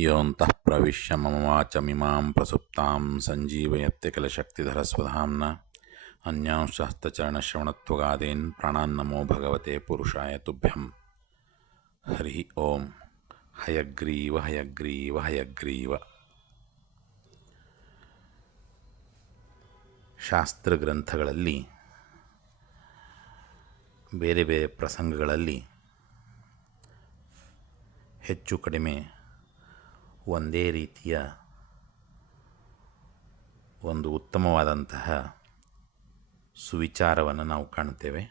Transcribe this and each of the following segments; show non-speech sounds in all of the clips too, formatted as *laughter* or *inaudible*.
ಯೋಂತಃ ಪ್ರವಿಶ್ಯ ಮಮವಾಚ ಮಿಮಾಂ ಪ್ರಸುಪ್ತಾಂ ಸಂಜೀವಯತ್ಯ ಕಲಶಕ್ತಿಧರಸ್ವಧಾಂನ ಅನ್ಯಾಂಶಹಸ್ತಚರಣಶ್ರವಣತ್ವಗಾದೇನ್ ಪ್ರಾಣಾನ್ನಮೋ ಭಗವತೆ ಪುರುಷಾಯ ತುಭ್ಯಂ ಹರಿ ಓಂ ಹಯಗ್ರೀವ ಹಯಗ್ರೀವ ಹಯಗ್ರೀವ ಶಾಸ್ತ್ರಗ್ರಂಥಗಳಲ್ಲಿ ಬೇರೆ ಬೇರೆ ಪ್ರಸಂಗಗಳಲ್ಲಿ ಹೆಚ್ಚು ಕಡಿಮೆ ಒಂದೇ ರೀತಿಯ ಒಂದು ಉತ್ತಮವಾದಂತಹ ಸುವಿಚಾರವನ್ನು ನಾವು ಕಾಣುತ್ತೇವೆ.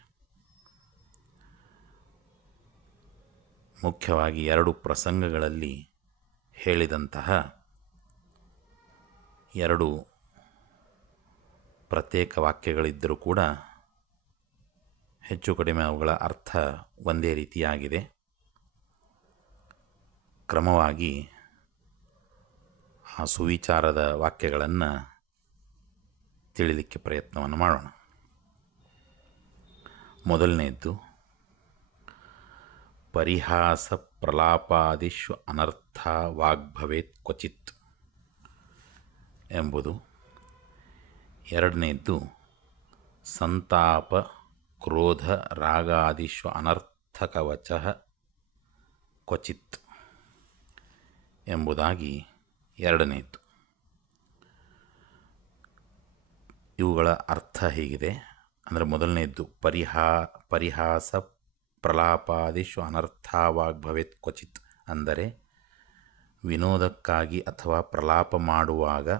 ಮುಖ್ಯವಾಗಿ ಎರಡು ಪ್ರಸಂಗಗಳಲ್ಲಿ ಹೇಳಿದಂತಹ ಎರಡು ಪ್ರತ್ಯೇಕ ವಾಕ್ಯಗಳಿದ್ದರೂ ಕೂಡ ಹೆಚ್ಚು ಕಡಿಮೆ ಅವುಗಳ ಅರ್ಥ ಒಂದೇ ರೀತಿಯಾಗಿದೆ. ಕ್ರಮವಾಗಿ ಆ ಸುವಿಚಾರದ ವಾಕ್ಯಗಳನ್ನು ತಿಳಿಲಿಕ್ಕೆ ಪ್ರಯತ್ನವನ್ನು ಮಾಡೋಣ. ಮೊದಲನೆಯದ್ದು, ಪರಿಹಾಸ ಪ್ರಲಾಪಾದಿಷು ಅನರ್ಥ ವಾಗ್ಭವೇತ್ ಕ್ವಚಿತ್ ಎಂಬುದು. ಎರಡನೆಯದ್ದು, ಸಂತಾಪ ಕ್ರೋಧ ರಾಗಾದಿಷು ಅನರ್ಥಕವಚ ಕ್ವಚಿತ್ ಎಂಬುದಾಗಿ ಎರಡನೆಯದ್ದು ಇವುಗಳ ಅರ್ಥ ಹೀಗಿದೆ. ಅಂದರೆ ಮೊದಲನೆಯದ್ದು ಪರಿಹಾ, ಪರಿಹಾಸ ಪ್ರಲಾಪಾದಿಷು ಅನರ್ಥವಾಗ್ಭವೇತ್ ಕ್ವಚಿತ್ ಅಂದರೆ, ವಿನೋದಕ್ಕಾಗಿ ಅಥವಾ ಪ್ರಲಾಪ ಮಾಡುವಾಗ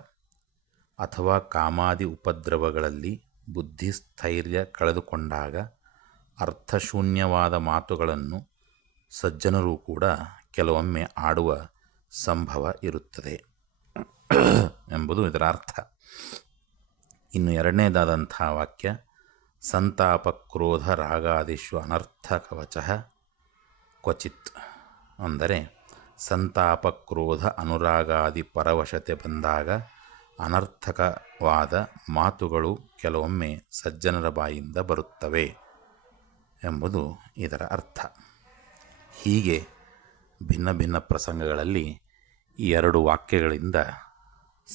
ಅಥವಾ ಕಾಮಾದಿ ಉಪದ್ರವಗಳಲ್ಲಿ ಬುದ್ಧಿಸ್ಥೈರ್ಯ ಕಳೆದುಕೊಂಡಾಗ ಅರ್ಥಶೂನ್ಯವಾದ ಮಾತುಗಳನ್ನು ಸಜ್ಜನರು ಕೂಡ ಕೆಲವೊಮ್ಮೆ ಆಡುವ ಸಂಭವ ಇರುತ್ತದೆ. *coughs* ಎಂಬುದು ಇದರ ಅರ್ಥ. ಇನ್ನು ಎರಡನೇದಾದಂಥ ವಾಕ್ಯ, ಸಂತಾಪ ಕ್ರೋಧ ರಾಗಾದಿಷು ಅನರ್ಥ ಕವಚ ಕ್ವಚಿತ್. ಅಂದರೆ, ಸಂತಾಪ ಕ್ರೋಧ ಅನುರಾಗಾದಿ ಪರವಶತೆ ಬಂದಾಗ ಅನರ್ಥಕವಾದ ಮಾತುಗಳು ಕೆಲವೊಮ್ಮೆ ಸಜ್ಜನರ ಬಾಯಿಂದ ಬರುತ್ತವೆ ಎಂಬುದು ಇದರ ಅರ್ಥ. ಹೀಗೆ ಭಿನ್ನ ಭಿನ್ನ ಪ್ರಸಂಗಗಳಲ್ಲಿ ಈ ಎರಡು ವಾಕ್ಯಗಳಿಂದ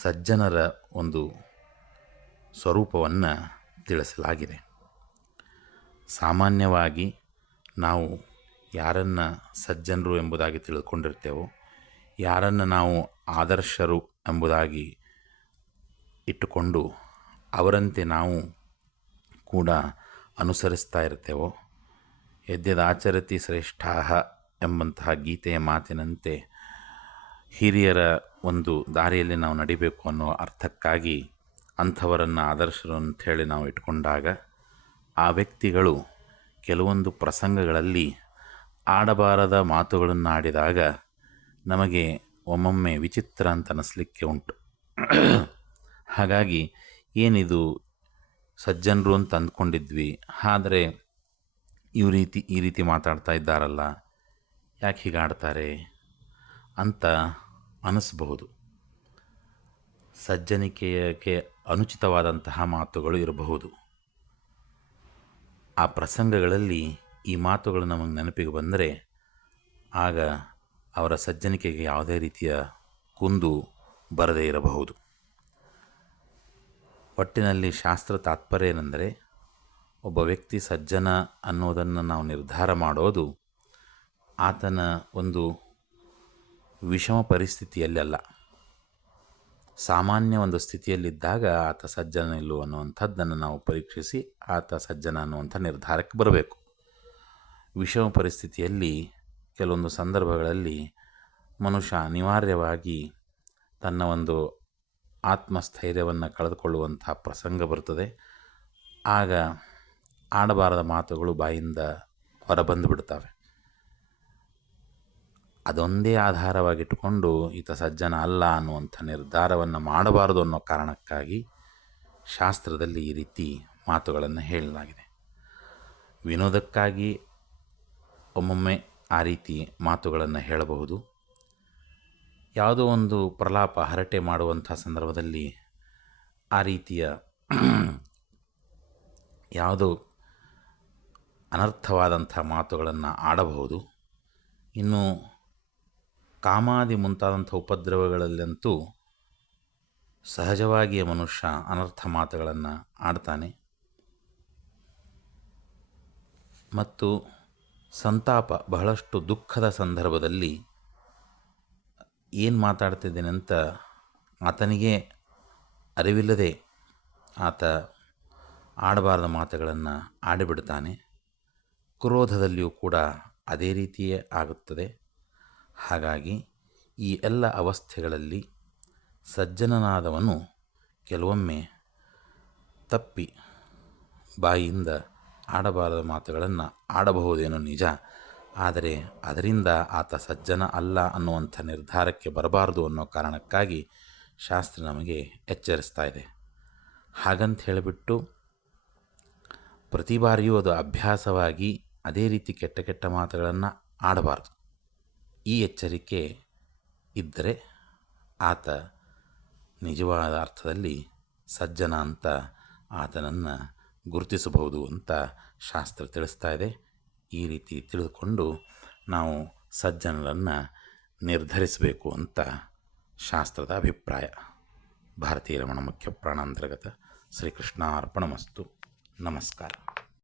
ಸಜ್ಜನರ ಒಂದು ಸ್ವರೂಪವನ್ನು ತಿಳಿಸಲಾಗಿದೆ. ಸಾಮಾನ್ಯವಾಗಿ ನಾವು ಯಾರನ್ನು ಸಜ್ಜನರು ಎಂಬುದಾಗಿ ತಿಳ್ಕೊಂಡಿರ್ತೇವೋ, ಯಾರನ್ನು ನಾವು ಆದರ್ಶರು ಎಂಬುದಾಗಿ ಇಟ್ಟುಕೊಂಡು ಅವರಂತೆ ನಾವು ಕೂಡ ಅನುಸರಿಸ್ತಾ ಇರ್ತೇವೋ, ಯದ್ಯದಾಚರತಿ ಶ್ರೇಷ್ಠಾ ಎಂಬಂತಹ ಗೀತೆಯ ಮಾತಿನಂತೆ ಹಿರಿಯರ ಒಂದು ದಾರಿಯಲ್ಲಿ ನಾವು ನಡಿಬೇಕು ಅನ್ನೋ ಅರ್ಥಕ್ಕಾಗಿ ಅಂಥವರನ್ನು ಆದರ್ಶರು ಅಂಥೇಳಿ ನಾವು ಇಟ್ಕೊಂಡಾಗ ಆ ವ್ಯಕ್ತಿಗಳು ಕೆಲವೊಂದು ಪ್ರಸಂಗಗಳಲ್ಲಿ ಆಡಬಾರದ ಮಾತುಗಳನ್ನು ಆಡಿದಾಗ ನಮಗೆ ಒಮ್ಮೊಮ್ಮೆ ವಿಚಿತ್ರ ಅಂತ ಅನ್ನಿಸ್ಲಿಕ್ಕೆ ಉಂಟು. ಹಾಗಾಗಿ ಏನಿದು ಸಜ್ಜನರು ಅಂತ ಅಂದ್ಕೊಂಡಿದ್ವಿ, ಆದರೆ ಇವು ರೀತಿ, ಈ ರೀತಿ ಮಾತಾಡ್ತಾ ಇದ್ದಾರಲ್ಲ, ಯಾಕೆ ಹೀಗಾಡ್ತಾರೆ ಅಂತ ಅನಿಸ್ಬಹುದು. ಸಜ್ಜನಿಕೆಯಕ್ಕೆ ಅನುಚಿತವಾದಂತಹ ಮಾತುಗಳು ಇರಬಹುದು. ಆ ಪ್ರಸಂಗಗಳಲ್ಲಿ ಈ ಮಾತುಗಳು ನಮಗೆ ನೆನಪಿಗೆ ಬಂದರೆ, ಆಗ ಅವರ ಸಜ್ಜನಿಕೆಗೆ ಯಾವುದೇ ರೀತಿಯ ಕುಂದು ಬರದೇ ಇರಬಹುದು. ಒಟ್ಟಿನಲ್ಲಿ ಶಾಸ್ತ್ರ ತಾತ್ಪರ್ಯ ಏನೆಂದರೆ, ಒಬ್ಬ ವ್ಯಕ್ತಿ ಸಜ್ಜನ ಅನ್ನೋದನ್ನು ನಾವು ನಿರ್ಧಾರ ಮಾಡೋದು, ಆತನ ಒಂದು ವಿಷಮ ಪರಿಸ್ಥಿತಿಯಲ್ಲಿ ಅಲ್ಲ ಸಾಮಾನ್ಯ ಒಂದು ಸ್ಥಿತಿಯಲ್ಲಿದ್ದಾಗ ಆತ ಸಜ್ಜನ ಇಲ್ಲೋ ಅನ್ನುವಂಥದ್ದನ್ನು ನಾವು ಪರೀಕ್ಷಿಸಿ ಆತ ಸಜ್ಜನ ಅನ್ನುವಂಥ ನಿರ್ಧಾರಕ್ಕೆ ಬರಬೇಕು. ವಿಷಮ ಪರಿಸ್ಥಿತಿಯಲ್ಲಿ ಕೆಲವೊಂದು ಸಂದರ್ಭಗಳಲ್ಲಿ ಮನುಷ್ಯ ಅನಿವಾರ್ಯವಾಗಿ ತನ್ನ ಒಂದು ಆತ್ಮಸ್ಥೈರ್ಯವನ್ನು ಕಳೆದುಕೊಳ್ಳುವಂಥ ಪ್ರಸಂಗ ಬರ್ತದೆ. ಆಗ ಆಡಬಾರದ ಮಾತುಗಳು ಬಾಯಿಂದ ಹೊರಬಂದು ಬಿಡ್ತವೆ. ಅದೊಂದೇ ಆಧಾರವಾಗಿಟ್ಟುಕೊಂಡು ಈತ ಸಜ್ಜನ ಅಲ್ಲ ಅನ್ನುವಂಥ ನಿರ್ಧಾರವನ್ನು ಮಾಡಬಾರದು ಅನ್ನೋ ಕಾರಣಕ್ಕಾಗಿ ಶಾಸ್ತ್ರದಲ್ಲಿ ಈ ರೀತಿ ಮಾತುಗಳನ್ನು ಹೇಳಲಾಗಿದೆ. ವಿನೋದಕ್ಕಾಗಿ ಒಮ್ಮೊಮ್ಮೆ ಆ ರೀತಿ ಮಾತುಗಳನ್ನು ಹೇಳಬಹುದು. ಯಾವುದೋ ಒಂದು ಪ್ರಲಾಪ ಹರಟೆ ಮಾಡುವಂಥ ಸಂದರ್ಭದಲ್ಲಿ ಆ ರೀತಿಯ *clears throat* ಯಾವುದೋ ಅನರ್ಥವಾದಂಥ ಮಾತುಗಳನ್ನು ಆಡಬಹುದು. ಇನ್ನು ಕಾಮಾದಿ ಮುಂತಾದಂಥ ಉಪದ್ರವಗಳಲ್ಲಂತೂ ಸಹಜವಾಗಿಯೇ ಮನುಷ್ಯ ಅನರ್ಥ ಮಾತುಗಳನ್ನು ಆಡ್ತಾನೆ. ಮತ್ತು ಸಂತಾಪ ಬಹಳಷ್ಟು ದುಃಖದ ಸಂದರ್ಭದಲ್ಲಿ ಏನು ಮಾತಾಡ್ತಿದ್ದೇನೆ ಅಂತ ಆತನಿಗೆ ಅರಿವಿಲ್ಲದೆ ಆತ ಆಡಬಾರದ ಮಾತುಗಳನ್ನು ಆಡಿಬಿಡ್ತಾನೆ. ಕ್ರೋಧದಲ್ಲಿಯೂ ಕೂಡ ಅದೇ ರೀತಿಯೇ ಆಗುತ್ತದೆ. ಹಾಗಾಗಿ ಈ ಎಲ್ಲ ಅವಸ್ಥೆಗಳಲ್ಲಿ ಸಜ್ಜನನಾದವನು ಕೆಲವೊಮ್ಮೆ ತಪ್ಪಿ ಬಾಯಿಯಿಂದ ಆಡಬಾರದ ಮಾತುಗಳನ್ನು ಆಡಬಹುದೇನೋ ನಿಜ. ಆದರೆ ಅದರಿಂದ ಆತ ಸಜ್ಜನ ಅಲ್ಲ ಅನ್ನುವಂಥ ನಿರ್ಧಾರಕ್ಕೆ ಬರಬಾರದು ಅನ್ನೋ ಕಾರಣಕ್ಕಾಗಿ ಶಾಸ್ತ್ರ ನಮಗೆ ಎಚ್ಚರಿಸ್ತಾ ಇದೆ. ಹಾಗಂತ ಹೇಳಿಬಿಟ್ಟು ಪ್ರತಿ ಬಾರಿಯೂ ಅದು ಅಭ್ಯಾಸವಾಗಿ ಅದೇ ರೀತಿ ಕೆಟ್ಟ ಕೆಟ್ಟ ಮಾತುಗಳನ್ನು ಆಡಬಾರ್ದು. ಈ ಎಚ್ಚರಿಕೆ ಇದ್ದರೆ ಆತ ನಿಜವಾದ ಅರ್ಥದಲ್ಲಿ ಸಜ್ಜನ ಅಂತ ಆತನನ್ನು ಗುರುತಿಸಬಹುದು ಅಂತ ಶಾಸ್ತ್ರ ತಿಳಿಸ್ತಾ ಇದೆ. ಈ ರೀತಿ ತಿಳಿದುಕೊಂಡು ನಾವು ಸಜ್ಜನರನ್ನು ನಿರ್ಧರಿಸಬೇಕು ಅಂತ ಶಾಸ್ತ್ರದ ಅಭಿಪ್ರಾಯ. ಭಾರತೀಯ ರಮಣ ಮುಖ್ಯ ಪ್ರಾಣಾಂತರ್ಗತ ಶ್ರೀಕೃಷ್ಣಾರ್ಪಣಮಸ್ತು. ನಮಸ್ಕಾರ.